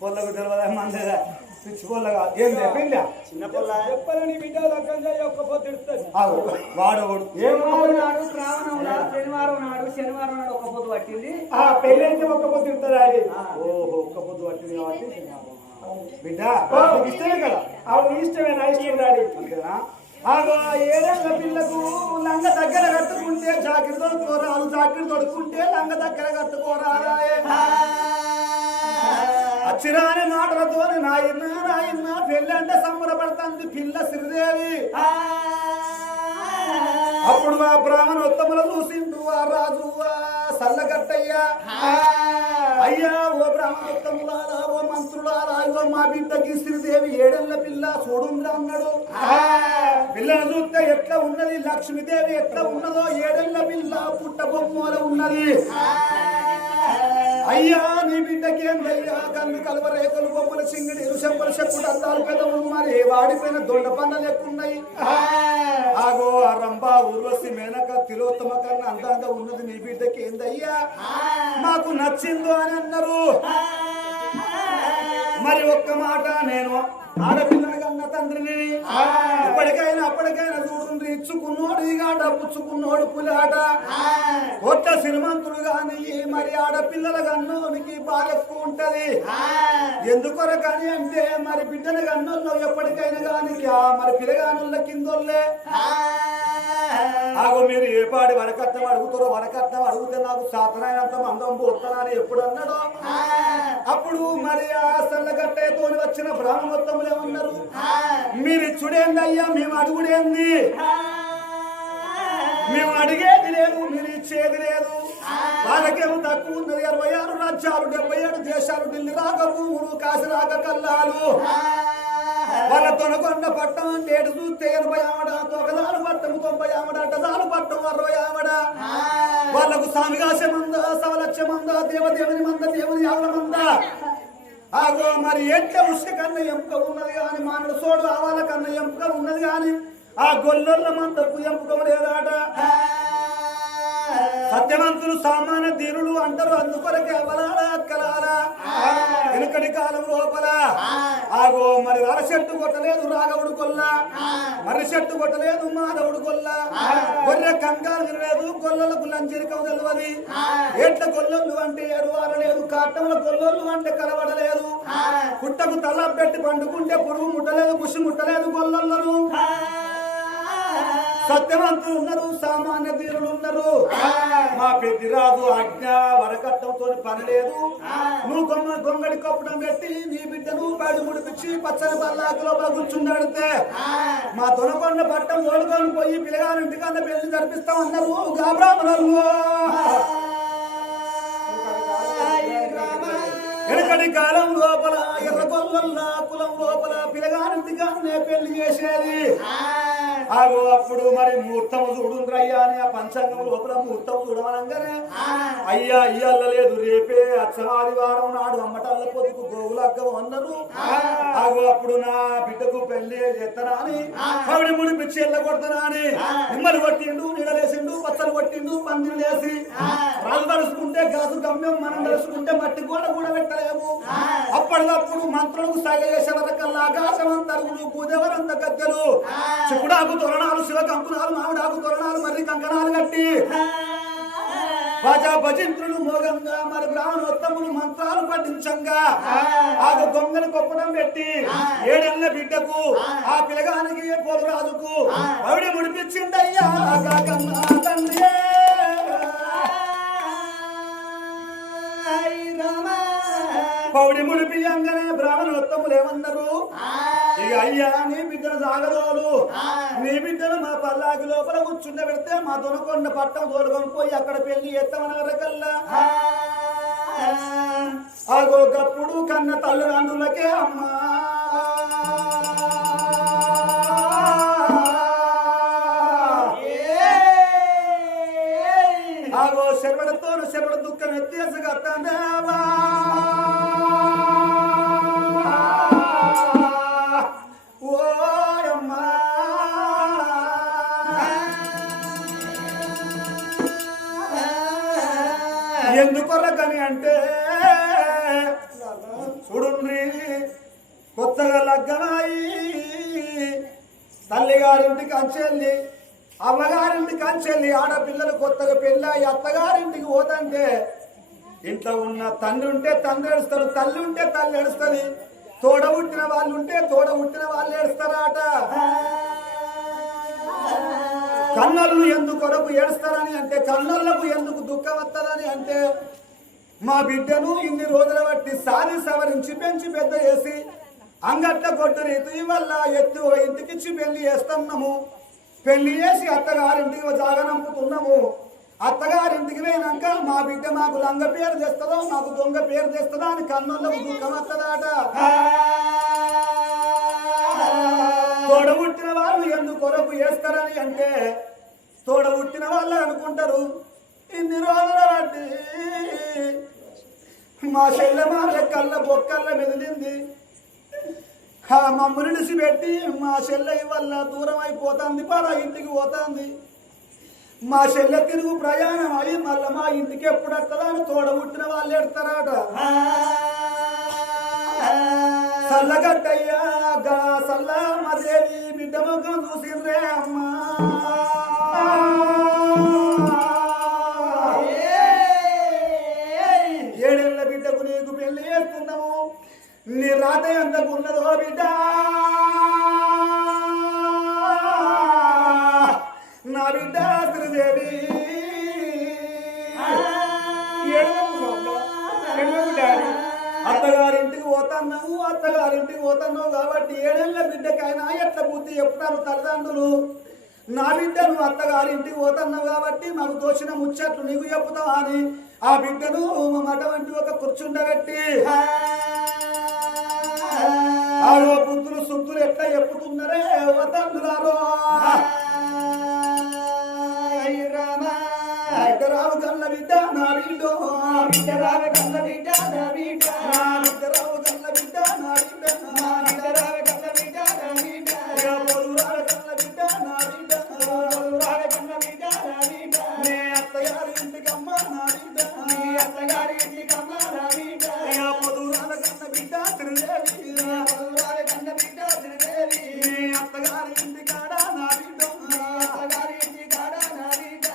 పొల్లకు తెలియదా మంచిదా పిచ్చి పొల్లగా ఏం చెప్పిందా చిన్న పొల్ల చెప్పని బిడ్డ ఒక్క పొద్దు ఇడుతుంది వాడు శనివారం నాడు శనివారం నాడు ఒక్క పొద్దు పట్టింది పెళ్ళి అయితే ఒక్క పొద్దు ఇడుతుంది అది ఓహో ఒక్క పొద్దు పట్టింది కాబట్టి బిడ్డ ఇష్టమే కదా ఆవిడ ఇష్టమే నా ఇష్టం డాడీ అంతేనా ఏడేళ్ల పిల్లకు లంగ దగ్గర కట్టుకుంటే జాకెట్ తొడుకోరాదు జాకెట్ తొడుకుంటే లంగ దగ్గర కట్టుకోరాదా అచ్చిరాని మాటలతో నాయన్న పెళ్ళి అంటే సంబరపడుతుంది పిల్ల శ్రీదేవి అప్పుడు ఆ బ్రాహ్మణోత్తములు చూసిండు ఆ రాజు సల్లగట్టయ్యా అయ్యా ఓ బ్రాహ్మణోత్తములారా ఓ మంత్రులారా ఓ మా బిడ్డకి శ్రీదేవి ఏడేళ్ల పిల్ల చూడుందా అన్నాడు పిల్లను చూస్తే ఎట్లా ఉన్నది లక్ష్మీదేవి ఎట్లా ఉన్నదో ఏడేళ్ల పిల్ల పుట్ట బొమ్మల ఉన్నది అయ్యా నీ బిడ్డకి ఏందయ్యా కన్ను కలవరేకలు బొమ్మల సింగిడి చెంపల చెప్పుడు అద్దాలు పెదవులు మరి వాడిపోయిన దొండ పండలు ఎక్కున్నాయి ఆగో ఆ రంభ ఊర్వశి మేనక తిలోత్తమ కన్నా అందంగా ఉన్నది నీ బిడ్డకి ఏందయ్యా నాకు నచ్చిందో అని అన్నారు మరి ఒక్క మాట నేను ఆడపిల్లని కన్న తండ్రిని అప్పటికైనా చూడుండ్రి ఇచ్చుకున్నోడు ఇగాట పుచ్చుకున్నోడు పులాట కొత్త శ్రీమంతుడు గాని మరి ఆడపిల్లల కన్నోనికి బాధ ఎక్కువ ఉంటది ఎందుకొరకని అంటే మరి బిడ్డల కన్నోళ్ళు ఎప్పటికైనా గాని మరి పిల్లగానుల కిందోళ్ళే ఆగో మీరు ఏ పాడి వరకట్నం అడుగుతారో వరకట్నం అడిగితే నాకు సాతనైనంత మందం పోతానా అని ఎప్పుడు అన్నాడో అప్పుడు మరి ఆ సల్లగట్టతో వచ్చిన బ్రాహ్మణోత్తములే ఉన్నారు మీరు ఇచ్చుడేంది అయ్యా మేము అడుగుడేంది మేము అడిగేది లేదు మీరు ఇచ్చేది లేదు వాళ్ళకేమో తక్కువ ఉన్నది 26 రాజ్యాలు 77 దేశాలు ఢిల్లీ రాక భూములు కాశీ రాక కల్లాలు వాళ్ళ తొనకొండ పట్టం అంటే ఏడు చూస్తే 80 ఆమడ తొగదాలు పట్టం 90 ఆమడ అడ్డదాలు పట్టం 60 ఆమడ వాళ్ళకు సామిగాస మంద సవలక్ష మంద దేవదేవుని మంద దేవుని ఆవుల మంద ఆగో మరి ఎట్లా ఉష్క కన్నా ఎంపిక ఉన్నది కానీ మానడు సోడు ఆవాల కన్నా ఎంపిక ఉన్నది కానీ ఆ గొల్లొల్ల మందకు ఎంపిక లేదాట సత్యవంతులు సామాన్య దీనులు అంటారు అందుకొరకే అవలాలా అక్కలాలా వెనుకటి కాలం లోపల ఆగో మరి అరచెట్టు కొట్టలేదు రాఘవుడు కొల్ల మరి చెట్టు కొట్టలేదు మాధవుడు కొల్ల గొర్రె కంగారు తినలేదు గొల్లలకు లంచరికం తెలియదు ఎట్ల గొల్లొల్లు అంటే ఎరువారలేదు కాటముల గొల్లొల్లు అంటే కలవడలేదు పుట్టకు తల పెట్టి పండుకుంటే పొడుగు ముట్టలేదు బుషి ముట్టలేదు గొల్లొల్లను సత్యవంతులు ఉన్నారు సామాన్య తీరులు ఉన్నారు మా పెద్దిరాజు ఆజ్ఞ వరకట్టంతో పని లేదు నువ్వు గొంగడి కప్పడం పెట్టి నీ బిడ్డను పాడి ముడిపించి పచ్చని పల్లాకి లోపల కూర్చుండడితే మా దొనకొండ పట్టం ఓడుకొని పోయి పిల్లగారింటికన్నా పెళ్లి జరిపిస్తా ఉన్నారు గాబ్రాహ్మణులు వెనకటి కాలం లోపల ఎర్రగొల్లల్లా కులం లోపల పిల్లగారింటికన్నే పెళ్లి చేసేది ఆగో అప్పుడు మరి ముహూర్తం చూడుండ్రయ్యా అని ఆ పంచాంగం లోపల ముహూర్తం చూడమనగానే అయ్యా ఇయ్యాల లేదు రేపే అచ్చవాదివారం నాడు అమ్మటల్ల పొద్దుకు గోవులగ్గం అన్నారు ఆగో అప్పుడు నా బిడ్డకు పెళ్లి చేస్తానా అని ఆవిడ ముడిపిచ్చి ఎల్లగొడతానా అని నిమ్మలు కొట్టిండు నీడలేసిండు పచ్చలు కొట్టిండు పందిరు లేసి రాజు తలుసుకుంటే గాజు గమ్యం మనం తలుసుకుంటే మట్టి గోడ కూడా పెట్టలేము అప్పటికప్పుడు మంత్రులకు సాగ చేసే వరకల్లా ఆకాశమంతరుగులు పూజవరంత గద్దెలు చిక్కుడాకు తోరణాలు శివ కంకునాలు మామిడాకు తోరణాలు మర్రి కంకణాలు కట్టి బాజా భజంత్రులు మోగంగా మరి బ్రాహ్మణోత్తములు మంత్రాలు పఠించంగా ఆగు దొంగను కొప్పడం పెట్టి ఏడేళ్ల బిడ్డకు ఆ పిల్లగానికి పోలరాజుకు ఆవిడ ముడిపించిందయ్యా తండ్రి పౌడి ముడిపియంగానే బ్రాహ్మణోత్తములు ఏమన్నారు ఇక అయ్యా నీ బిడ్డను సాగదోలు నీ బిడ్డను మా పల్లాకి లోపల కూర్చుండ పెడితే మా దొనకొండ పట్టం తోలుకొని పోయి అక్కడ పెళ్లి ఎత్తమని వరకల్లా ఆగో గప్పుడు కన్న తల్లిదండ్రులకే అమ్మా ఆగో శరవడతో శరవడ దుఃఖం ఎత్తేసగా తండ్రి ఎందుకొరకని అంటే చూడుండ్రి కొత్తగా లగ్గమాయి తల్లిగారింటికి అంచెల్లి అమ్మగారింటికి అంచెల్లి ఆడపిల్లలు కొత్తగా పెళ్ళాయి అత్తగారింటికి పోతంటే ఇంట్లో ఉన్న తండ్రి ఉంటే తండ్రి ఏడుస్తాడు, తల్లి ఉంటే తల్లి ఏడుస్తుంది, తోడబుట్టిన వాళ్ళు ఉంటే తోడబుట్టిన వాళ్ళు ఏడుస్తారట. కన్నళ్ళు ఎందుకు కొరకు ఏడుస్తారని అంటే కన్నళ్ళకు ఎందుకు దుఃఖం వస్తుందని అంటే మా బిడ్డను ఇన్ని రోజుల బట్టి సారి సవరించి పెంచి పెద్ద చేసి అంగట్ల కొట్టు రీతి వల్ల ఎత్తు ఇంటికిచ్చి పెళ్లి చేస్తున్నాము. పెళ్లి చేసి అత్తగారింటికి జాగనంపుతున్నాము. అత్తగారింటికి పోయినాక మా బిడ్డ మాకు లంగ పేరు తెస్తుందో మాకు దొంగ పేరు తెస్తుందో అని కన్నులకు దుఃఖం వస్తుందట. తోడబుట్టిన వాళ్ళు ఎందుకు కొరకు వేస్తారని అంటే తోడబుట్టిన వాళ్ళు అనుకుంటారు ఇన్ని రోజుల బట్టి మా చెల్లెమా కళ్ళ బొక్కల్ల మెదిలింది, మమ్మల్ని నిడిచిపెట్టి మా చెల్లె వల్ల దూరం అయిపోతుంది, పరా ఇంటికి పోతుంది. మా చెల్లె తిరుగు ప్రయాణం అయి మళ్ళీ మా ఇంటికి ఎప్పుడు వస్తుందా అని తోడబుట్టిన వాళ్ళు ఎడతారట. సల్లగట్టయ్యా సల్లమ్మదేవి బిడ్డ ముఖం చూసిండ్రే అమ్మా. ఏడేళ్ల బిడ్డకు నీకు పెళ్లి చేస్తున్నాము, నీ రాత ఎంతకున్నదో బిడ్డ, నా బిడ్డ శ్రీదేవి. అత్తగారింటికి పోతున్నావు అత్తగారింటికి పోతున్నావు కాబట్టి ఏడేళ్ల బిడ్డకైనా ఎట్ల బుద్ధి చెప్తారు తల్లిదండ్రులు. నా బిడ్డ నువ్వు అత్తగారింటికి పోతున్నావు కాబట్టి మాకు తోచిన ముచ్చట్లు నీకు చెప్తావు అని ఆ బిడ్డను అటువంటి ఒక కూర్చుండబెట్టి ఆరో పుంతులు సుంతులు ఎట్లా చెప్పుతున్నారే వతందులారో. రావు కన్న బిడ్డ నా బిడ్డో, రావ కన్న బిడ్డ నా బిడ్డ, రావు కన్న బిడ్డ నా బిడ్డ, రావ కన్న బిడ్డ నా బిడ్డ, రావ కన్న బిడ్డ నా బిడ్డ, రావ కన్న బిడ్డ నా బిడ్డ. నీ అత్తగారి ఇంటికమ్మ నా బిడ్డ, నీ అత్తగారి ఇంటికమ్మ నా బిడ్డ, పొదురాల కన్న బిడ్డ శ్రీదేవి, పొదురాల కన్న బిడ్డ శ్రీదేవి. నీ అత్తగారి ఇంటికాడ నా బిడ్డ, అత్తగారి ఇంటికాడ నా బిడ్డ,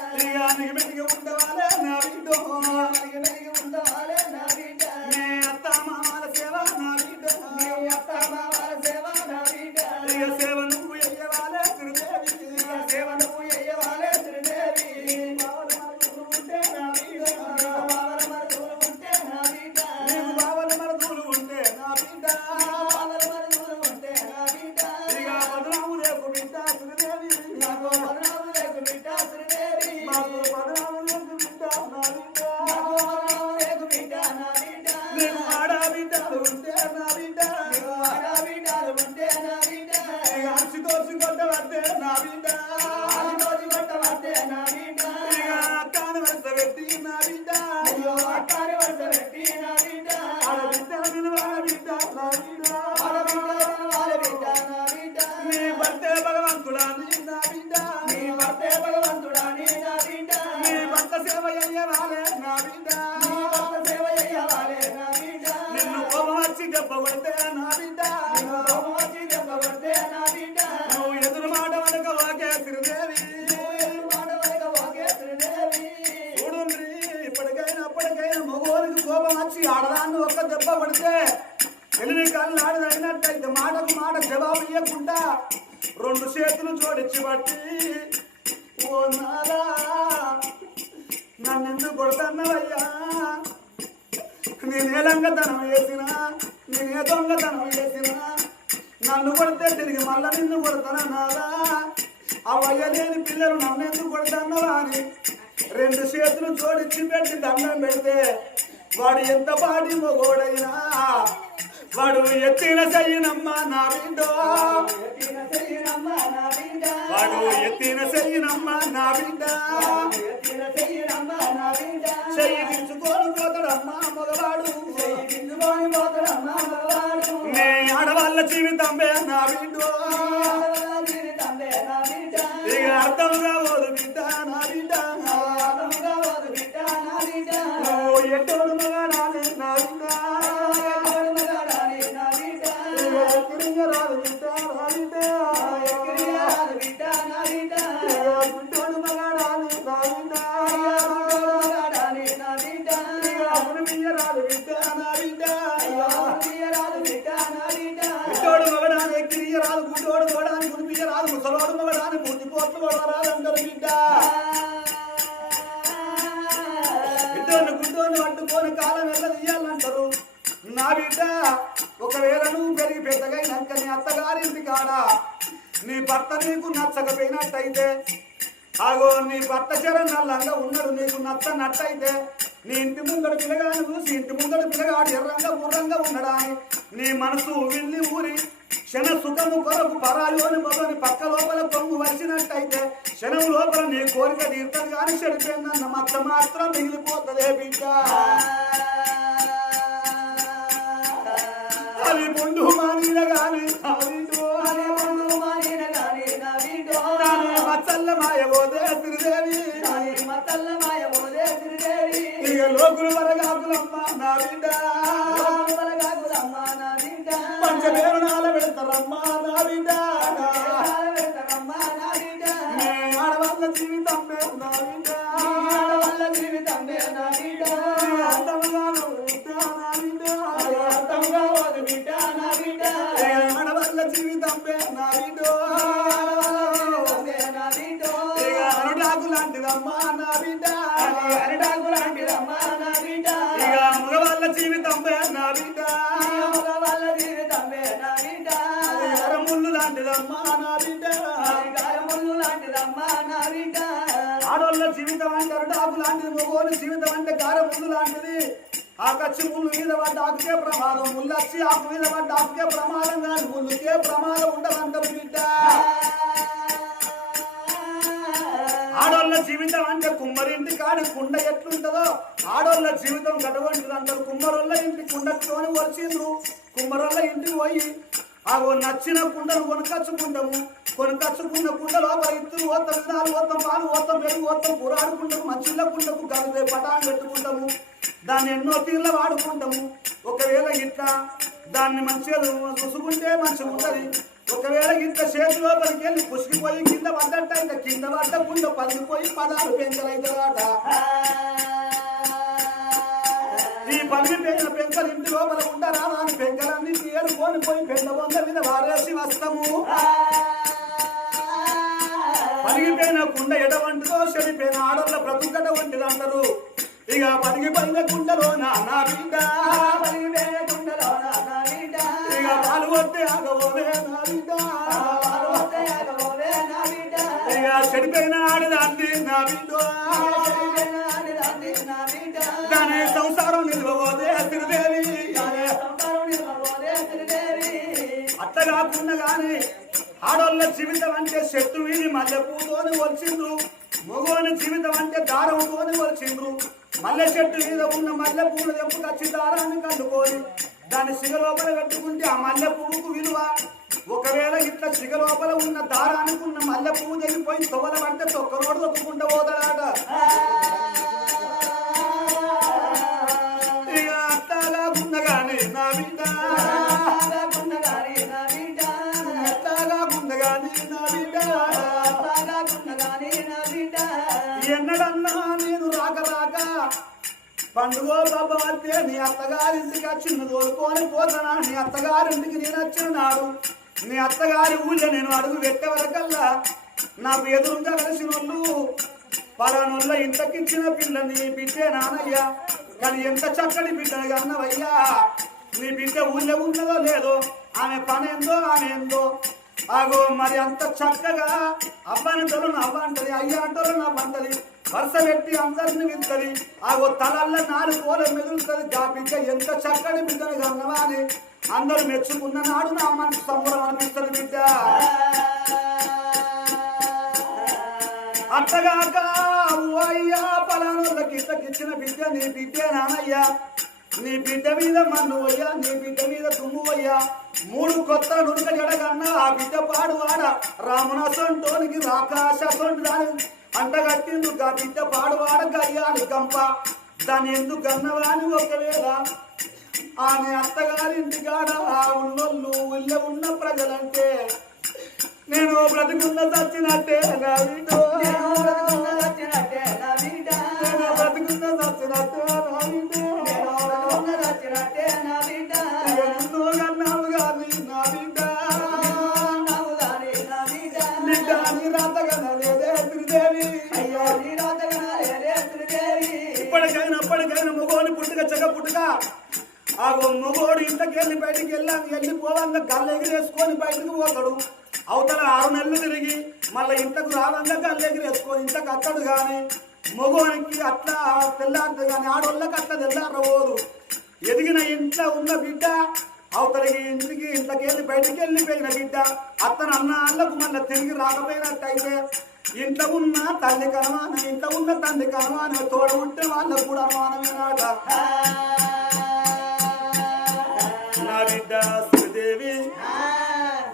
మెలిగి ఉండవాలే నా బిడ్డ, మెలిగి ఉండవాలే నా బిడ్డ. నీ అత్త మామల సేవ నా బిడ్డ, నీ అత్త మామల సేవ నా బిడ్డ. సేవ నువ్వు ఎయ్యవాలే శ్రీదేవి, సేవ నువ్వు ఎయ్యవాలే శ్రీదేవి. బావల మరుదులు ఉంటే నా బిడ్డ, బావల మరుదులు ఉంటే నా బిడ్డ, నీకు బావల మరుదులు ఉంటే నా బిడ్డ, బావల మరుదులు ఉంటే నా బిడ్డ. ఇక బదనాము రేపు బిడ్డ శ్రీదేవి, నాకు బదనాము రేపు బిడ్డ శ్రీదేవి, మాకు బదనాము రేపు బిడ్డ నా బిడ్డ, నాకు బదనాము రేపు బిడ్డ నా బిడ్డ. నీకు ఆడబిడ్డలు ఉంటే నా బిడ్డ, నీకు ఆడబిడ్డలు ఉంటే నా బిడ్డ. ఇక ఆసి తోసి కొట్టవద్దే నా బిడ్డ, ఆసి తోసి కొట్టవద్దే నా బిడ్డ. ఇక అక్కాని వరుస పెట్టి నా బిడ్డ, అయ్యో అక్కాని వరుస పెట్టి నా బిడ్డ. ఆడబిడ్డ విలువాల బిడ్డ నా బిడ్డ, ఆడబిడ్డ విలువాల బిడ్డ నా బిడ్డ. నీ భర్తే భగవంతుడా నీ నా బిడ్డ, నీ భర్తే భగవంతుడా నీ నా బిడ్డ. నీ భర్త సేవ అయ్యవాలే నా బిడ్డ, నీ భర్త సేవ అయ్యవాలే నా బిడ్డ. నిన్ను కోపం వచ్చి దెబ్బ కొడితే నా బిడ్డ, నిన్ను కోపం వచ్చి దెబ్బ కొడితే నా బిడ్డ. నువ్వు ఎదురు మాట వనక వాకే శ్రీదేవి, నువ్వు ఎదురు మాట వనక వాకే శ్రీదేవి. చూడుండ్రి ఇప్పటికైనా మగోనికి కోపం వచ్చి ఆడదాన్ని ఒక్క దెబ్బ కొడితే తెలివి కళ్ళు ఆడదైనట్టయితే మాటకు మాట జవాబు ఇవ్వకుండా రెండు చేతులు జోడించి బట్టి ఓ నాదా నన్నెందుకు కొడుతున్నవయ్యా, నేనే లంగతనం వేసినా నేనే దొంగతనం వేసినా నన్ను కొడితే తిరిగి మళ్ళా నిన్ను కొడతానా నాదా, అవయ్య లేని పిల్లలు నన్నెందుకు కొడుతున్నావా అని రెండు చేతులు జోడించి పెట్టి దండం పెడితే వాడు ఎంత పాడి మొగోడైనా వాడు ఎత్తిన చెయ్యినమ్మ నా బిడ్డో, వాడు ఎత్తిన చెయ్యినమ్మ నా బిడ్డ, చెయ్యి దించుకొని పోతాడమ్మా మగవాడు, నే ఆడవాళ్ళ జీవితమే నా బిడ్డో. ఇక అర్థం కావదు బిడ్డ నా బిడ్డ, నువ్వు బిడ్డ బిడ్డను గుడ్డోని పట్టుకొని కాలం వెళ్ళ తీయాలంటారు నా బిడ్డ ఒకవేళ నువ్వు పెరిగి పెద్దగైనాక నీ అత్తగారింటి కాడ నీ భర్త నీకు నచ్చకపోయినట్టయితే ఆగో నీ భర్త చెర నల్లంగా ఉన్నాడు నీకు నచ్చనట్టయితే నీ ఇంటి ముందర పిల్లగాను చూసి ఇంటి ముందర పిల్లగాడు ఎర్రంగా గుర్రంగా ఉన్నాడా అని నీ మనసు వెళ్ళి ఊరి క్షణ సుఖము కొరకు పరాయోని మొదలని పక్క లోపల పొంగు వచ్చినట్టయితే క్షణం లోపల నీ కోరిక తీర్థం కానీ చెడిపోయిందన్న మచ్చ మాత్రం మిగిలిపోతుందే బిడ్డ అది ముందు మానిన గాని మచ్చల్ల మాయబోదే శ్రీదేవి ఇక లోకులు వరగాకులమ్మ నా బిడ్డ పంచవేరుణాల పెడతారమ్మా నా బిడ్డ ఆడవాళ్ళ జీవితం నా బిడ్డ ఆడవాళ్ళ జీవితం నా బిడ్డ అరుడాకు లాంటిదమ్మా నా బిడ్డ ఇక మగవాళ్ళ జీవితం నా బిడ్డ ముళ్ళు లాంటిదమ్మా నా బిడ్డ ఆడోళ్ళ జీవితం అంటే అరుడాకు లాంటిది మగోళ్ళ జీవితం అంటే గార ముళ్ళు లాంటిది ఆ కచ్చి ముళ్ళు మీద పడ్డ ఆకుకే ప్రమాదం ముళ్ళు వచ్చి ఆకు మీద పడ్డ ఆకుకే ప్రమాదం కాదు ముళ్ళుకే ప్రమాదం ఉండదంటారు బిడ్డ ఆడోళ్ళ జీవితం అంటే కుమ్మరింటి కాడి కుండ ఎట్లుంటదో ఆడోళ్ళ జీవితం గడవంటిది అంటారు కుమ్మరోళ్ళ ఇంటి కుండతోని వచ్చిండ్రు కుమ్మరోళ్ళ ఇంటికి పోయి ఆ నచ్చిన కుండను కొనుకొచ్చుకుంటాము కొనుకొచ్చుకున్న కుండ లోపల ఇత్తులు ఓత్తం విధాలు ఓత్తం పాలు ఓత్తం పెరుగు ఓత్తం పురాడుకుంటాము మంచిళ్ళ కుండకు గదిలే పటాలు పెట్టుకుంటాము దాన్ని ఎన్నో తీర్ల వాడుకుంటాము ఒకవేళ ఇట్లా దాన్ని మంచిగా చూసుకుంటే మంచిగా ఉంటది ఒకవేళ ఇంత చేతి లోపలికి వెళ్ళి పుసికిపోయి కింద పడ్డట్టయితే కింద పడ్డకుండా పదిపోయి పదాలు పెంచలైతేట ఈ పగిలిపోయిన పెంకలు ఇంటి లోపల ఉండరా అని పెంకలన్నీ తీరుకొని పోయి పెండ బొంద మీద వారేసి వస్తాము పగిలిపోయిన కుండ ఎడవంటిదో చెడిపోయిన ఆడోళ్ళ బ్రతుకట వంటిది అంటారు ఇక పగిలిపోయిన కుండలో నా బిడ్డ ఇక పాలు వస్తే ఆగవోవే నా బిడ్డ ఇక చెడిపోయిన ఆడదాన్ని నా బిడ్డ దాని సంసారం నిలవబోదే శ్రీదేవి అట్లా కాకుండా గాని ఆడోళ్ళ జీవితం అంటే చెట్టు వీధి మల్లె పూతోని వచ్చిండ్రు మగోని జీవితం అంటే దారంతోని వచ్చిండ్రు మల్లె చెట్టు మీద ఉన్న మల్లె పూలు తెంపుకొచ్చి దారాన్ని కట్టుకొని దాన్ని సిగలోపల కట్టుకుంటే ఆ మల్లె పువ్వుకు విలువ ఒకవేళ ఇట్లా సిగలోపల ఉన్న దారానికి ఉన్న మల్లె పువ్వు తెగిపోయి తొవల పడితే తొక్కరోడు తొక్కుకుంటూ పోతాడాట ఇక అట్టాగా గుండగానే నా బిడ్డ అట్టాగా గుండగానే నా బిడ్డ ఎన్నడన్నా నేను రాక పండుగ బాబ మధ్య నీ అత్తగారింటికి వచ్చిన తోలుకొని పోతానా నీ అత్తగారింటికి నేను వచ్చిన నాడు నీ అత్తగారి ఊళ్ళో నేను అడుగు పెట్టే వరకల్లా నాకు ఎదురుగా కలిసిన వాళ్ళు పలానోళ్ళ ఇంతకిచ్చిన పిల్ల నీ బిడ్డే నానయ్యా కానీ ఎంత చక్కటి బిడ్డను కన్నవయ్యా నీ బిడ్డ ఊళ్ళో ఉన్నదో లేదో ఆమె పని ఏందో ఆగో మరి అంత చక్కగా అబ్బానంటలో నవ్వ అంటది అయ్యా అంటలో నవ్వ అంటది వరుస పెట్టి అందరిని వింటది ఆగో తలల్లో 4 కోల మెదులుతుంది ఆ బిడ్డ ఎంత చక్కటి బిడ్డను కన్నవా అని అందరూ మెచ్చుకున్న నాడు నా మనసు సంబరం అనిపిస్తుంది బిడ్డ అట్టగాక అయ్యా పలానోళ్ళకి ఇచ్చిన బిడ్డ నీ బిడ్డే నానయ్యా నీ బిడ్డ మీద మన్ను అయ్యా నీ బిడ్డ మీద తుమ్ము అయ్యా 3 కొత్త నుడుక జడగన్నా ఆ బిడ్డ పాడువాడ రామనసంటోనికి రాకాశంటి దాని అంటగట్టిండు ఆ బిడ్డ పాడువాడ గయ్యాలి గంప దాన్ని ఎందుకు అన్నవా అని ఒకవేళ ఆమె అత్తగారింటి కాడ ఆ ఉన్నోళ్ళు ఊళ్ళో ఉన్న ప్రజలంటే నేను బ్రతుకున్న చచ్చినట్టే నా బిడ్డ బ్రతుకున్న చచ్చినట్టే నా బిడ్డ ఎన్నో కన్నావు కానీ నా బిడ్డ బిడ్డ అని రాతగనలేదే శ్రీదేవి ఎప్పటికైనా మగోని పుట్టుక చెగ పుట్టుక ఆ మగోడు ఇంతకెళ్ళి బయటికి వెళ్ళిపోవంగా గల్ల ఎగిరేసుకొని బయటకు పోతాడు. అవతల 6 నెలలు తిరిగి మళ్ళీ ఇంతకు రావంగా గల్ల ఎగిరేసుకొని ఇంతకు అత్తడు కానీ మగోనికి అట్లా తెల్లారుతుంది కానీ ఆడోళ్ళకి అట్లా తెల్లారబోదు. ఎదిగిన ఇంట్లో ఉన్న బిడ్డ అవతలికి ఇంతకెళ్ళి బయటికి వెళ్ళిపోయిన బిడ్డ అతను అన్నాళ్ళకు మళ్ళీ తిరిగి రాకపోయినట్టయితే ఇంట్లో ఉన్న తల్లికి అనుమానం, ఇంట్లో ఉన్న తండ్రికి అనుమానం, తోడ ఉంటే వాళ్ళకు కూడా అనుమానమేనాట. నా బిడ్డ శ్రీదేవి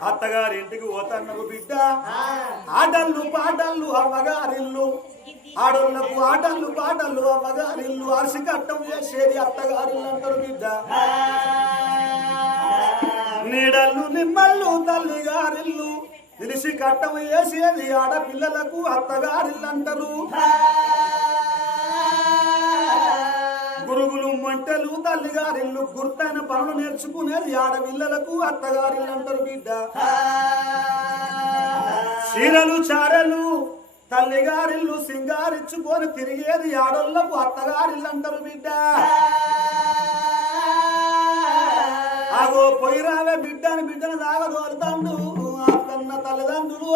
అత్తగారి ఇంటికి పోతన్నకు బిడ్డ ఆటలు పాటలు అవ్వగారిల్లు, ఆడోళ్లకు ఆటలు పాటలు అవ్వగారిల్లు, అరిసి కట్టం చేసేది అత్తగారిల్లు అంటారు బిడ్డ. నీడల్లు నిమ్మల్లు తల్లిగారిల్లు, తెలిసి కట్టం వేసేది ఆడపిల్లలకు అత్తగారిల్లు అంటారు. గురుగులు మంటలు తల్లిగారిల్లు, గుర్తైన పనులు నేర్చుకునేది ఆడపిల్లలకు అత్తగారిల్లు అంటారు బిడ్డ. చీరలు చారలు తల్లిగారిల్లు, సింగారిచ్చుకొని తిరిగేది ఆడోళ్లకు అత్తగారిల్లు అంటారు బిడ్డ. ఆగో పొయ్యిరావే బిడ్డను దాగదోలుతాండు అన్న తల్లిదండ్రులు.